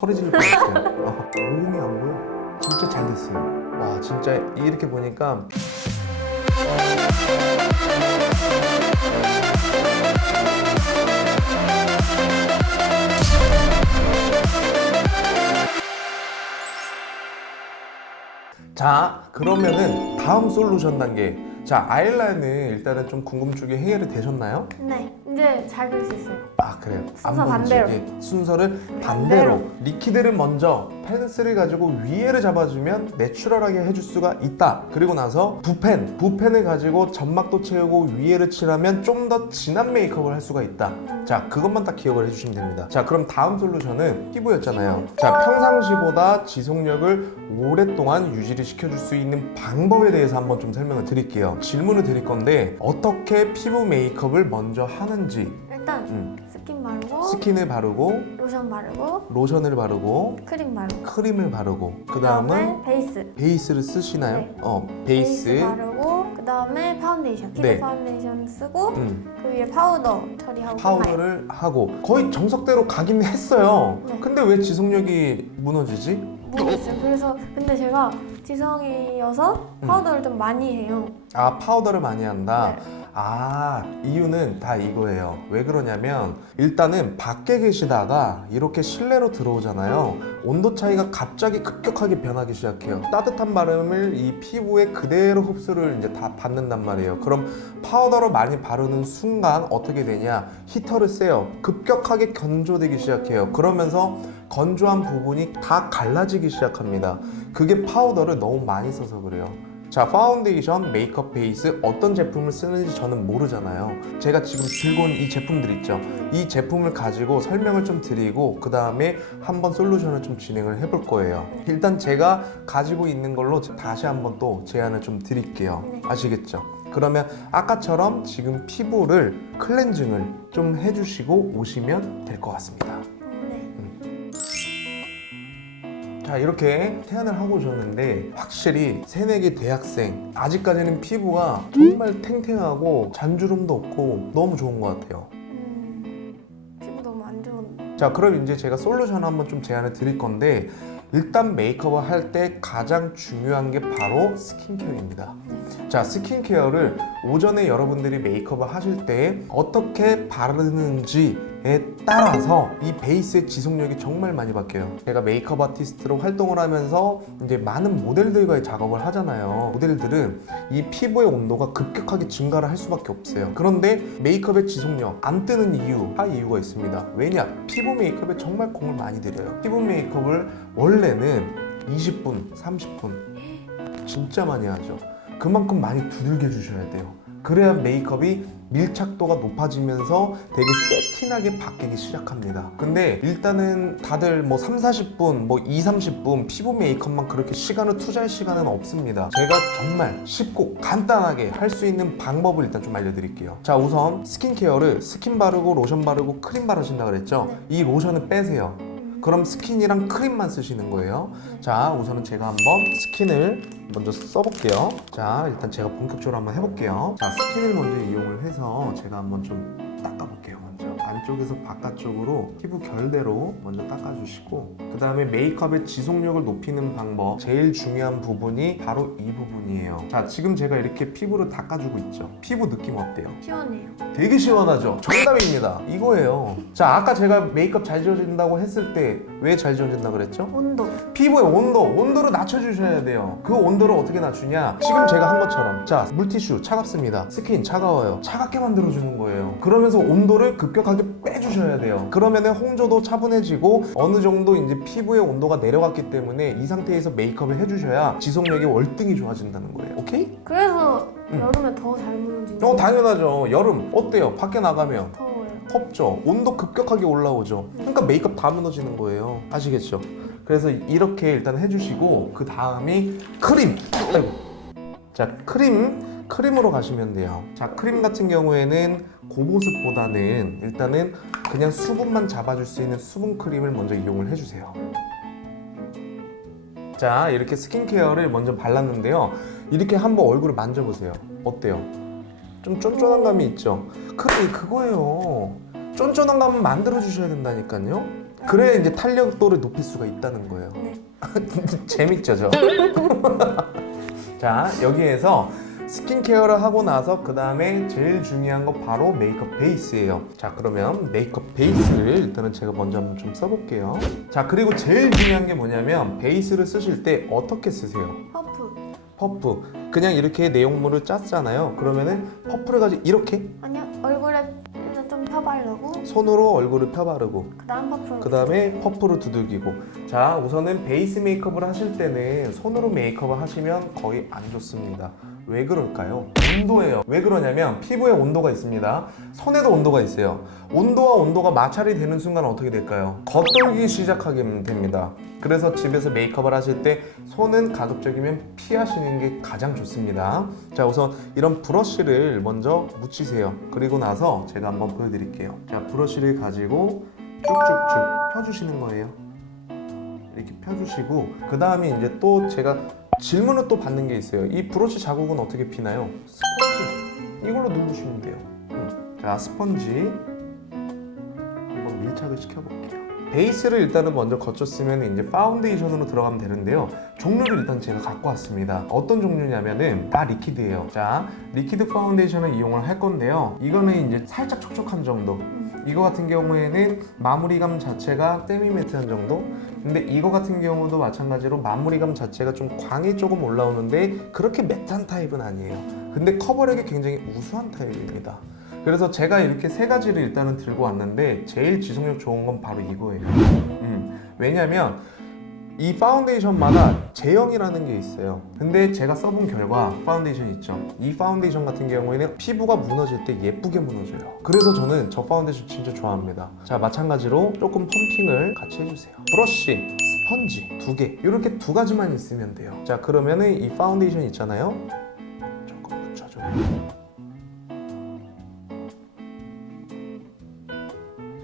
소리 질릴 뻔했어요. 모공이 안 보여. 진짜 잘 됐어요. 와, 진짜 이렇게 보니까 자, 그러면은 다음 솔루션 단계. 자, 아이라인은 일단은 좀 궁금증이 해결이 되셨나요? 네, 이제 잘 그릴 수 있어요. 아, 그래요. 순서 안 보이지? 반대로. 이게 순서를 반대로. 리퀴드를 먼저 펜슬을 가지고 위에를 잡아주면 내추럴하게 해줄 수가 있다. 그리고 나서 붓펜을 가지고 점막도 채우고 위에를 칠하면 좀 더 진한 메이크업을 할 수가 있다. 자, 그것만 딱 기억을 해주시면 됩니다. 자, 그럼 다음 솔루션은 피부였잖아요. 자, 평상시보다 지속력을 오랫동안 유지를 시켜줄 수 있는 방법에 대해서 한번 좀 설명을 드릴게요. 질문을 드릴 건데 어떻게 피부 메이크업을 먼저 하는지. 일단 스킨 바르고 스킨을 바르고 로션 바르고 로션을 바르고 크림 바르고 크림을 바르고 그 다음은 베이스 베이스를 쓰시나요? 네. 베이스. 바르고 그 다음에 파운데이션 키드 네. 파운데이션 쓰고 음, 그 위에 파우더 처리하고 끝나요. 파우더를 하고 거의 정석대로 가긴 했어요. 네. 근데 왜 지속력이 무너지지? 모르겠어요. 그래서 근데 제가 지성이어서 파우더를 좀 많이 해요. 아, 파우더를 많이 한다. 네. 아, 이유는 다 이거예요. 왜 그러냐면 일단은 밖에 계시다가 이렇게 실내로 들어오잖아요. 온도 차이가 갑자기 급격하게 변하기 시작해요. 따뜻한 바람을 이 피부에 그대로 흡수를 이제 다 받는단 말이에요. 그럼 파우더로 많이 바르는 순간 어떻게 되냐? 히터를 쐬요. 급격하게 건조되기 시작해요. 그러면서 건조한 부분이 다 갈라지기 시작합니다. 그게 파우더를 너무 많이 써서 그래요. 자, 파운데이션, 메이크업 베이스 어떤 제품을 쓰는지 저는 모르잖아요. 제가 지금 들고 온 이 제품들 있죠. 이 제품을 가지고 설명을 좀 드리고 그 다음에 한번 솔루션을 좀 진행을 해볼 거예요. 일단 제가 가지고 있는 걸로 다시 한번 또 제안을 좀 드릴게요. 네. 아시겠죠? 그러면 아까처럼 지금 피부를 클렌징을 좀 해주시고 오시면 될 것 같습니다. 네. 자, 이렇게 태안을 하고 오셨는데 확실히 새내기 대학생 아직까지는 피부가 정말 탱탱하고 잔주름도 없고 너무 좋은 것 같아요. 피부 너무 안 좋은데. 자, 그럼 이제 제가 솔루션 한번 좀 제안을 드릴 건데 일단 메이크업을 할 때 가장 중요한 게 바로 스킨케어입니다. 자, 스킨케어를 오전에 여러분들이 메이크업을 하실 때 어떻게 바르는지에 따라서 이 베이스의 지속력이 정말 많이 바뀌어요. 제가 메이크업 아티스트로 활동을 하면서 이제 많은 모델들과의 작업을 하잖아요. 모델들은 이 피부의 온도가 급격하게 증가를 할 수밖에 없어요. 그런데 메이크업의 지속력 안 뜨는 이유가 있습니다. 왜냐? 피부 메이크업에 정말 공을 많이 들여요. 피부 메이크업을 원래는 20분, 30분 진짜 많이 하죠. 그만큼 많이 두들겨 주셔야 돼요. 그래야 메이크업이 밀착도가 높아지면서 되게 세팅하게 바뀌기 시작합니다. 근데 일단은 다들 뭐 3, 40분, 뭐 2, 30분 피부 메이크업만 그렇게 시간을 투자할 시간은 없습니다. 제가 정말 쉽고 간단하게 할 수 있는 방법을 일단 좀 알려드릴게요. 자, 우선 스킨케어를 스킨 바르고 로션 바르고 크림 바르신다 그랬죠? 이 로션은 빼세요. 그럼 스킨이랑 크림만 쓰시는 거예요. 자, 우선은 제가 한번 스킨을 먼저 써볼게요. 자, 일단 제가 본격적으로 한번 해볼게요. 자, 스킨을 먼저 이용을 해서 제가 한번 좀 닦아볼게요. 먼저 안쪽에서 바깥쪽으로 피부 결대로 먼저 닦아주시고 그 다음에 메이크업의 지속력을 높이는 방법 제일 중요한 부분이 바로 이 부분이에요. 자, 지금 제가 이렇게 피부를 닦아주고 있죠. 피부 느낌 어때요? 시원해요. 되게 시원하죠? 정답입니다. 이거예요. 자, 아까 제가 메이크업 잘 지워진다고 했을 때 왜 잘 지워진다 그랬죠? 온도. 피부의 온도를 낮춰주셔야 돼요. 그 온도를 어떻게 낮추냐? 지금 제가 한 것처럼 자, 물티슈 차갑습니다. 스킨 차가워요. 차갑게 만들어주는 거예요. 그러면서 온도를 급격하게 빼주셔야 돼요. 그러면은 홍조도 차분해지고 어느 정도 이제 피부의 온도가 내려갔기 때문에 이 상태에서 메이크업을 해주셔야 지속력이 월등히 좋아진다는 거예요. 오케이? 그래서 여름에 더 잘 무너지는. 당연하죠. 여름 어때요? 밖에 나가면 더워요. 덥죠. 온도 급격하게 올라오죠. 그러니까 메이크업 다 무너지는 거예요. 아시겠죠? 그래서 이렇게 일단 해주시고 그 다음이 크림. 아이고. 자, 크림으로 가시면 돼요. 자, 크림 같은 경우에는 고보습보다는 일단은 그냥 수분만 잡아줄 수 있는 수분 크림을 먼저 이용을 해주세요. 자, 이렇게 스킨케어를 먼저 발랐는데요. 이렇게 한번 얼굴을 만져보세요. 어때요? 좀 쫀쫀한 감이 있죠? 그거예요. 쫀쫀한 감은 만들어 주셔야 된다니까요. 그래야 이제 탄력도를 높일 수가 있다는 거예요. 네. 재밌죠, 저? 자, 여기에서 스킨케어를 하고 나서 그 다음에 제일 중요한 거 바로 메이크업 베이스예요. 자, 그러면 메이크업 베이스를 일단은 제가 먼저 한번 좀 써볼게요. 자, 그리고 제일 중요한 게 뭐냐면 베이스를 쓰실 때 어떻게 쓰세요? 퍼프. 퍼프. 그냥 이렇게 내용물을 짰잖아요. 그러면은 퍼프를 가지고 이렇게 아니요, 얼굴에 좀 펴바르고 손으로 얼굴을 펴바르고 그다음 퍼프. 그 다음에 퍼프로 두들기고. 자, 우선은 베이스 메이크업을 하실 때는 손으로 메이크업을 하시면 거의 안 좋습니다. 왜 그럴까요? 온도예요. 왜 그러냐면 피부에 온도가 있습니다. 손에도 온도가 있어요. 온도와 온도가 마찰이 되는 순간 어떻게 될까요? 겉돌기 시작하게 됩니다. 그래서 집에서 메이크업을 하실 때 손은 가급적이면 피하시는 게 가장 좋습니다. 자, 우선 이런 브러쉬를 먼저 묻히세요. 그리고 나서 제가 한번 보여드릴게요. 자, 브러쉬를 가지고 쭉쭉쭉 펴주시는 거예요. 이렇게 펴주시고 그 다음에 이제 또 제가 질문을 또 받는 게 있어요. 이 브러쉬 자국은 어떻게 피나요? 스펀지 이걸로 누르시면 돼요. 자, 스펀지 한번 밀착을 시켜볼게요. 베이스를 일단은 먼저 거쳤으면 이제 파운데이션으로 들어가면 되는데요. 종류를 일단 제가 갖고 왔습니다. 어떤 종류냐면은 다 리퀴드예요. 자, 리퀴드 파운데이션을 이용을 할 건데요. 이거는 이제 살짝 촉촉한 정도. 이거 같은 경우에는 마무리감 자체가 세미 매트한 정도. 근데 이거 같은 경우도 마찬가지로 마무리감 자체가 좀 광이 조금 올라오는데 그렇게 매트한 타입은 아니에요. 근데 커버력이 굉장히 우수한 타입입니다. 그래서 제가 이렇게 세 가지를 일단은 들고 왔는데 제일 지속력 좋은 건 바로 이거예요. 왜냐면 이 파운데이션마다 제형이라는 게 있어요. 근데 제가 써본 결과 파운데이션 있죠. 이 파운데이션 같은 경우에는 피부가 무너질 때 예쁘게 무너져요. 그래서 저는 저 파운데이션 진짜 좋아합니다. 자, 마찬가지로 조금 펌핑을 같이 해주세요. 브러쉬, 스펀지 2개 이렇게 2가지만 있으면 돼요. 자, 그러면은 이 파운데이션 있잖아요. 조금 묻혀줘요.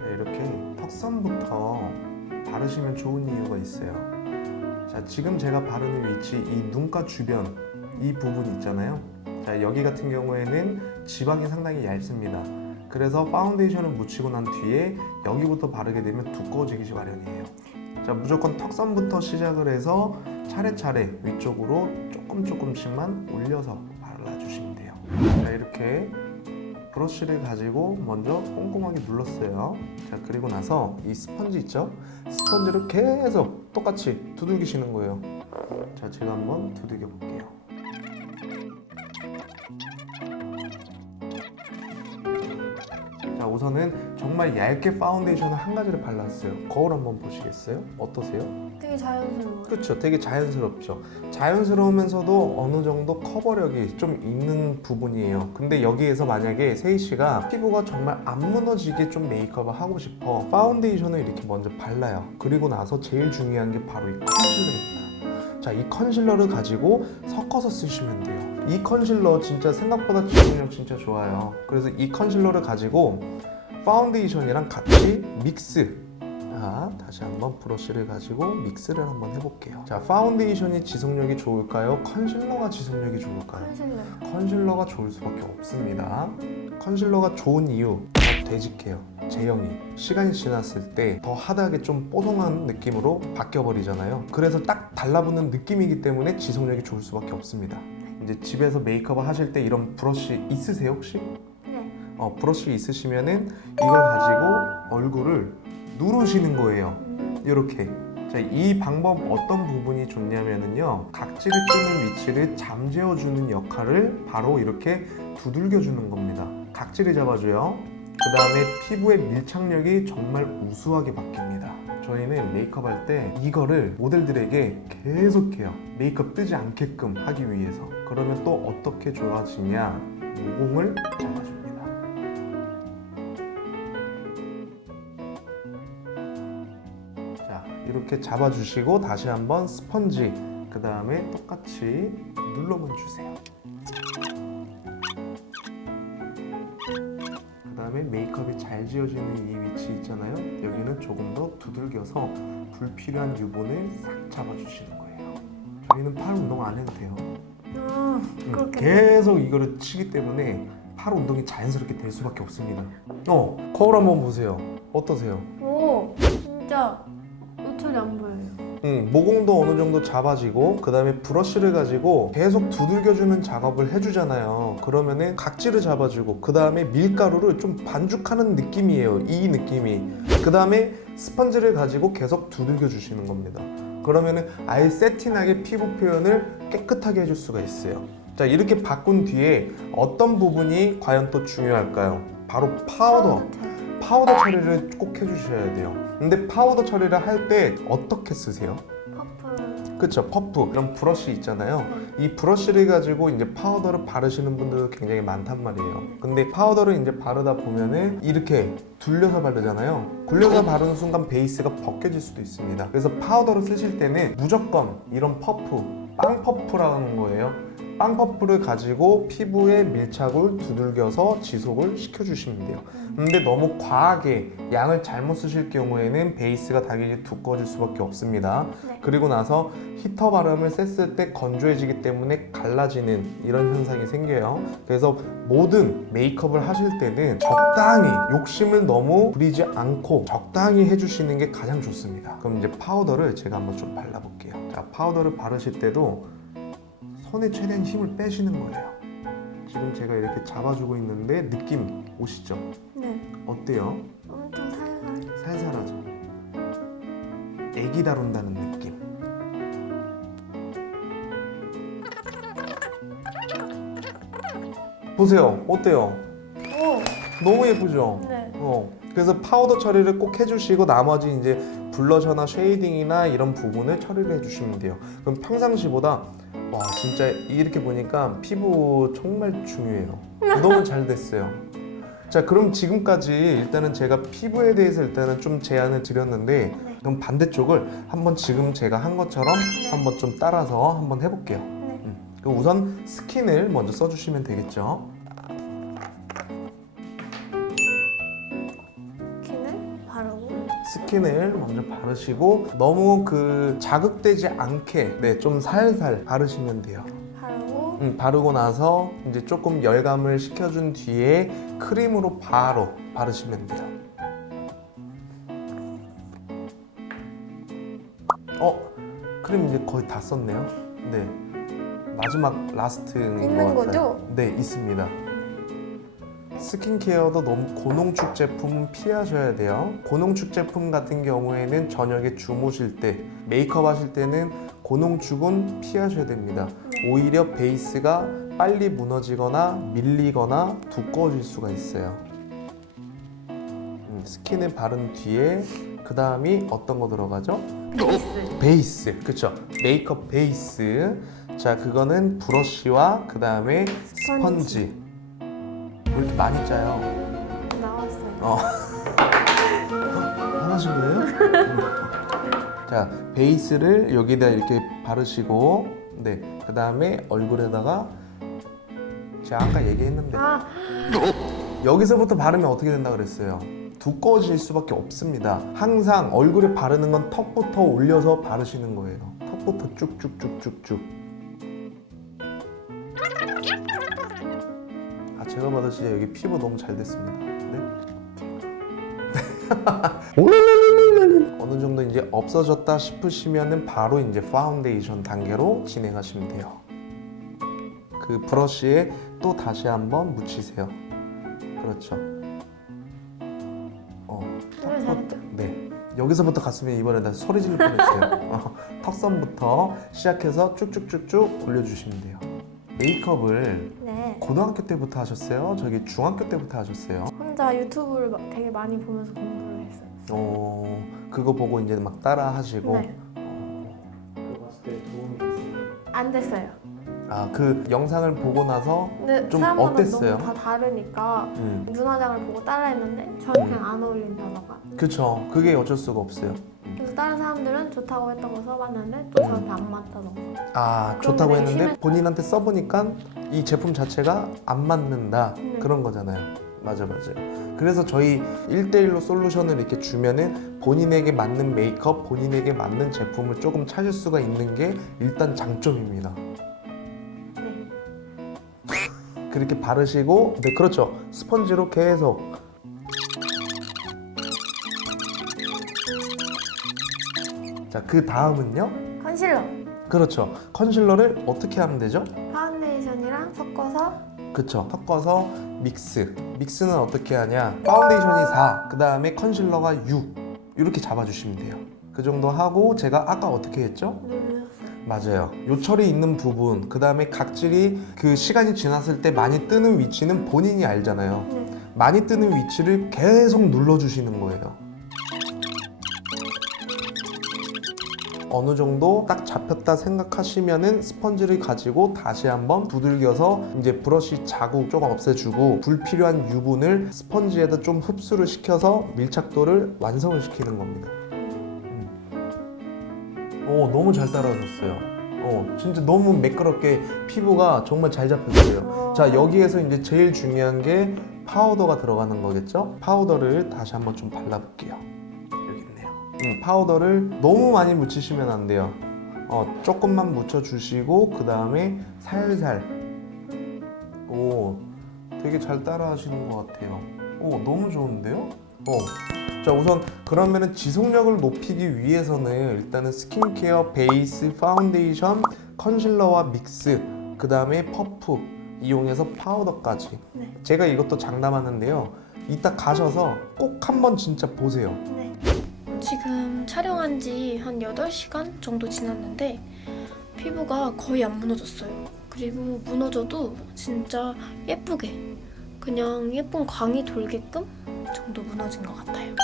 자, 이렇게 턱선부터 바르시면 좋은 이유가 있어요. 자, 지금 제가 바르는 위치, 이 눈가 주변 이 부분 있잖아요. 자, 여기 같은 경우에는 지방이 상당히 얇습니다. 그래서 파운데이션을 묻히고 난 뒤에 여기부터 바르게 되면 두꺼워지기 마련이에요. 자, 무조건 턱선부터 시작을 해서 차례차례 위쪽으로 조금씩만 올려서 발라주시면 돼요. 자, 이렇게 브러쉬를 가지고 먼저 꼼꼼하게 눌렀어요. 자, 그리고 나서 이 스펀지 있죠? 스펀지를 계속 똑같이 두들기시는 거예요. 자, 제가 한번 두들겨 볼게요. 자, 우선은 정말 얇게 파운데이션을 한 가지를 발랐어요. 거울 한번 보시겠어요? 어떠세요? 되게 자연스러워요. 그렇죠. 되게 자연스럽죠. 자연스러우면서도 어느 정도 커버력이 좀 있는 부분이에요. 근데 여기에서 만약에 세희 씨가 피부가 정말 안 무너지게 좀 메이크업을 하고 싶어, 파운데이션을 이렇게 먼저 발라요. 그리고 나서 제일 중요한 게 바로 이 컨실러입니다. 자, 이 컨실러를 가지고 섞어서 쓰시면 돼요. 이 컨실러 진짜 생각보다 지속력 진짜 좋아요. 그래서 이 컨실러를 가지고 파운데이션이랑 같이 믹스. 자, 다시 한번 브러쉬를 가지고 믹스를 한번 해볼게요. 자, 파운데이션이 지속력이 좋을까요? 컨실러가 지속력이 좋을까요? 컨실러. 컨실러가 좋을 수밖에 없습니다. 컨실러가 좋은 이유, 더 되직해요. 제형이 시간이 지났을 때 더 하드하게 좀 뽀송한 느낌으로 바뀌어버리잖아요. 그래서 딱 달라붙는 느낌이기 때문에 지속력이 좋을 수밖에 없습니다. 이제 집에서 메이크업을 하실 때 이런 브러쉬 있으세요 혹시? 네. 브러쉬 있으시면은 이걸 가지고 얼굴을 누르시는 거예요. 이렇게. 자, 이 방법 어떤 부분이 좋냐면은요, 각질을 끄는 위치를 잠재워주는 역할을 바로 이렇게 두들겨주는 겁니다. 각질을 잡아줘요. 그 다음에 피부의 밀착력이 정말 우수하게 바뀝니다. 저희는 메이크업 할 때 이거를 모델들에게 계속해요. 메이크업 뜨지 않게끔 하기 위해서. 그러면 또 어떻게 좋아지냐? 모공을 잡아줍니다. 자, 이렇게 잡아주시고 다시 한번 스펀지, 그 다음에 똑같이 눌러만 주세요. 그 다음에 메이크업이 잘 지어지는 이 위치 있잖아요. 여기는 조금 더 두들겨서 불필요한 유분을 싹 잡아주시는 거예요. 저희는 팔 운동 안 해도 돼요. 그렇게. 계속 이거를 치기 때문에 팔 운동이 자연스럽게 될 수밖에 없습니다. 거울 한번 보세요. 어떠세요? 오, 진짜 노출이 안 보여요. 모공도 어느 정도 잡아지고 그 다음에 브러쉬를 가지고 계속 두들겨주는 작업을 해주잖아요. 그러면은 각질을 잡아주고 그 다음에 밀가루를 좀 반죽하는 느낌이에요. 이 느낌이. 그 다음에 스펀지를 가지고 계속 두들겨 주시는 겁니다. 그러면은 아예 세팅하게 피부 표현을 깨끗하게 해줄 수가 있어요. 자, 이렇게 바꾼 뒤에 어떤 부분이 과연 또 중요할까요? 바로 파우더 처리를 꼭 해주셔야 돼요. 근데 파우더 처리를 할 때 어떻게 쓰세요? 퍼플. 그쵸, 퍼프 이런 브러쉬 있잖아요. 이 브러쉬를 가지고 이제 파우더를 바르시는 분들도 굉장히 많단 말이에요. 근데 파우더를 이제 바르다 보면은 이렇게 둘려서 바르잖아요. 굴려서 바르는 순간 베이스가 벗겨질 수도 있습니다. 그래서 파우더를 쓰실 때는 무조건 이런 퍼프, 빵 퍼프라는 거예요. 빵 퍼프를 가지고 피부에 밀착을 두들겨서 지속을 시켜주시면 돼요. 근데 너무 과하게 양을 잘못 쓰실 경우에는 베이스가 당연히 두꺼워질 수밖에 없습니다. 네. 그리고 나서 히터 바람을 쐈을 때 건조해지기 때문에 갈라지는 이런 현상이 생겨요. 그래서 모든 메이크업을 하실 때는 적당히 욕심을 너무 부리지 않고 적당히 해주시는 게 가장 좋습니다. 그럼 이제 파우더를 제가 한번 좀 발라볼게요. 자, 파우더를 바르실 때도 손에 최대한 힘을 빼시는 거예요. 지금 제가 이렇게 잡아주고 있는데 느낌 오시죠? 네. 어때요? 엄청 살살. 살살하죠? 애기 다룬다는 느낌. 보세요. 어때요? 오. 너무 예쁘죠? 네. 그래서 파우더 처리를 꼭 해주시고 나머지 이제 블러셔나 쉐이딩이나 이런 부분을 처리를 해주시면 돼요. 그럼 평상시보다 와 진짜 이렇게 보니까 피부 정말 중요해요. 너무 잘 됐어요. 자, 그럼 지금까지 일단은 제가 피부에 대해서 일단은 좀 제안을 드렸는데 네. 그럼 반대쪽을 한번 지금 제가 한 것처럼 네. 한번 좀 따라서 한번 해볼게요. 네. 그럼 우선 스킨을 먼저 써주시면 되겠죠. 스킨을 바르고. 스킨을 먼저 바르시고 너무 그 자극되지 않게 네, 좀 살살 바르시면 돼요. 바르고. 바르고 나서 이제 조금 열감을 식혀준 뒤에 크림으로 바로 바르시면 돼요. 크림 이제 거의 다 썼네요. 네, 마지막 라스트인 있는 것 같아요. 거죠? 네, 있습니다. 스킨케어도 너무 고농축 제품 피하셔야 돼요. 고농축 제품 같은 경우에는 저녁에 주무실 때, 메이크업 하실 때는 고농축은 피하셔야 됩니다. 오히려 베이스가 빨리 무너지거나 밀리거나 두꺼워질 수가 있어요. 스킨을 바른 뒤에 그 다음이 어떤 거 들어가죠? 베이스. 베이스, 그쵸? 메이크업 베이스. 자, 그거는 브러쉬와 그 다음에 스펀지. 왜 이렇게 많이 짜요? 나왔어요. 화나신 거예요? 자, 베이스를 여기다 이렇게 바르시고, 네, 그 다음에 얼굴에다가 제가 아까 얘기했는데 아, 여기서부터 바르면 어떻게 된다 그랬어요? 두꺼워질 수밖에 없습니다. 항상 얼굴에 바르는 건 턱부터 올려서 바르시는 거예요. 턱부터 쭉쭉쭉쭉쭉. 제가 봐도 진짜 여기 피부 너무 잘 됐습니다. 네? 어느 정도 이제 없어졌다 싶으시면은 바로 이제 파운데이션 단계로 진행하시면 돼요. 그 브러쉬에 또 다시 한번 묻히세요. 그렇죠. 이거 잘했죠? 네. 여기서부터 갔으면 이번에 나 소리 지를 뻔했어요. 턱선부터 시작해서 쭉쭉쭉쭉 올려주시면 돼요. 메이크업을 네. 고등학교 때부터 하셨어요? 저기 중학교 때부터 하셨어요? 혼자 유튜브를 되게 많이 보면서 공부를 했어요. 그거 보고 이제 막 따라 하시고. 네. 그거 봤을 때 도움이 됐어요. 안 됐어요. 그 영상을 보고 나서 근데 좀 사람마다 어땠어요? 너무 다 다르니까 음. 눈화장을 보고 따라했는데 저는 그냥 안 어울린다던가. 그쵸. 그게 어쩔 수가 없어요. 그래서 다른 사람들은 좋다고 했던 거 써봤는데 또 저한테 안 맞다던가. 좋다고 되게 했는데 심해. 본인한테 써보니까 이 제품 자체가 안 맞는다. 네. 그런 거잖아요. 맞아요. 그래서 저희 1대1로 솔루션을 이렇게 주면은 본인에게 맞는 메이크업, 본인에게 맞는 제품을 조금 찾을 수가 있는 게 일단 장점입니다. 그렇게 바르시고, 네, 그렇죠. 스펀지로 계속 자, 그 다음은요? 컨실러. 그렇죠. 컨실러를 어떻게 하면 되죠? 파운데이션이랑 섞어서 그쵸. 섞어서 믹스. 믹스는 어떻게 하냐? 파운데이션이 4, 그 다음에 컨실러가 6. 이렇게 잡아주시면 돼요. 그 정도 하고 제가 아까 어떻게 했죠? 누르셨어요. 맞아요. 요철이 있는 부분, 그 다음에 각질이 그 시간이 지났을 때 많이 뜨는 위치는 본인이 알잖아요. 네. 많이 뜨는 위치를 계속 눌러주시는 거예요. 어느 정도 딱 잡혔다 생각하시면은 스펀지를 가지고 다시 한번 두들겨서 이제 브러쉬 자국 조금 없애주고 불필요한 유분을 스펀지에다 좀 흡수를 시켜서 밀착도를 완성을 시키는 겁니다. 오, 너무 잘 따라오셨어요. 진짜 너무 매끄럽게 피부가 정말 잘 잡혔어요. 자, 여기에서 이제 제일 중요한 게 파우더가 들어가는 거겠죠? 파우더를 다시 한번 좀 발라볼게요. 여기 있네요. 파우더를 너무 많이 묻히시면 안 돼요. 조금만 묻혀주시고 그 다음에 살살. 오, 되게 잘 따라하시는 것 같아요. 오, 너무 좋은데요? 자, 우선 그러면은 지속력을 높이기 위해서는 일단은 스킨케어, 베이스, 파운데이션, 컨실러와 믹스, 그 다음에 퍼프 이용해서 파우더까지. 네. 제가 이것도 장담하는데요. 이따 가셔서 꼭 한번 진짜 보세요. 네. 지금 촬영한 지 한 8시간 정도 지났는데 피부가 거의 안 무너졌어요. 그리고 무너져도 진짜 예쁘게 그냥 예쁜 광이 돌게끔 정도 무너진 것 같아요.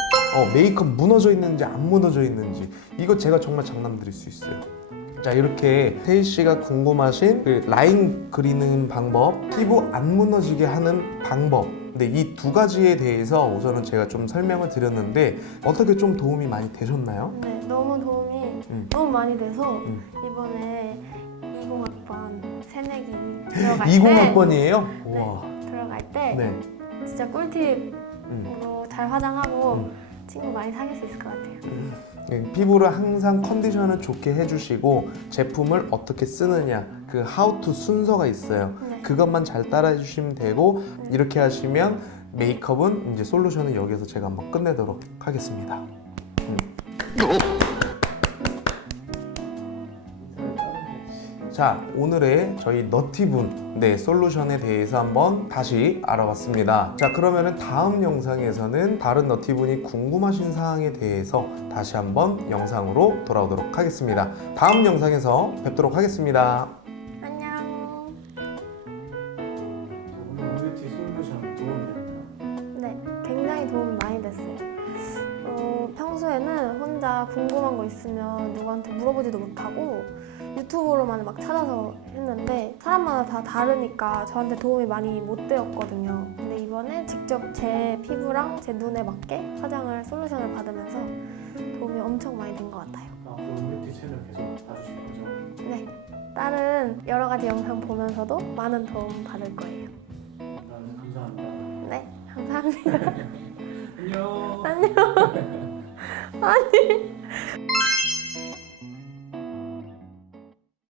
메이크업 무너져 있는지 안 무너져 있는지 이거 제가 정말 장담 드릴 수 있어요. 자, 이렇게 태희 씨가 궁금하신 그 라인 그리는 방법, 피부 안 무너지게 하는 방법, 근데 이 두 가지에 대해서 우선은 제가 좀 설명을 드렸는데 어떻게 좀 도움이 많이 되셨나요? 네, 너무 도움이 너무 많이 돼서 이번에 20학번 새내기 들어갈 때 20학번이에요? 네. 와. 들어갈 때 네. 진짜 꿀팁으로 잘 화장하고 음. 친구 많이 사귈 수 있을 것 같아요. 피부를 항상 컨디션을 좋게 해주시고 제품을 어떻게 쓰느냐 그 how to 순서가 있어요. 네. 그것만 잘 따라해 주시면 되고 이렇게 하시면 메이크업은 이제 솔루션은 여기서 제가 한번 끝내도록 하겠습니다. 자, 오늘의 저희 너티분 솔루션에 대해서 한번 다시 알아봤습니다. 자, 그러면은 다음 영상에서는 다른 너티분이 궁금하신 사항에 대해서 다시 한번 영상으로 돌아오도록 하겠습니다. 다음 영상에서 뵙도록 하겠습니다. 안녕. 오늘 뷰티 솔루션 도움이 됐나요? 네, 굉장히 도움이 많이 됐어요. 평소에는 혼자 궁금한 거 있으면 누구한테 물어보지도 못하고 유튜브로만 막 찾아서 했는데 사람마다 다 다르니까 저한테 도움이 많이 못 되었거든요. 근데 이번에 직접 제 피부랑 제 눈에 맞게 화장을 솔루션을 받으면서 도움이 엄청 많이 된 것 같아요. 앞으로 뷰티 채널 계속 봐주실 거죠? 네, 다른 여러 가지 영상 보면서도 많은 도움 받을 거예요. 감사합니다. 네, 감사합니다. 안녕. 안녕. 아니.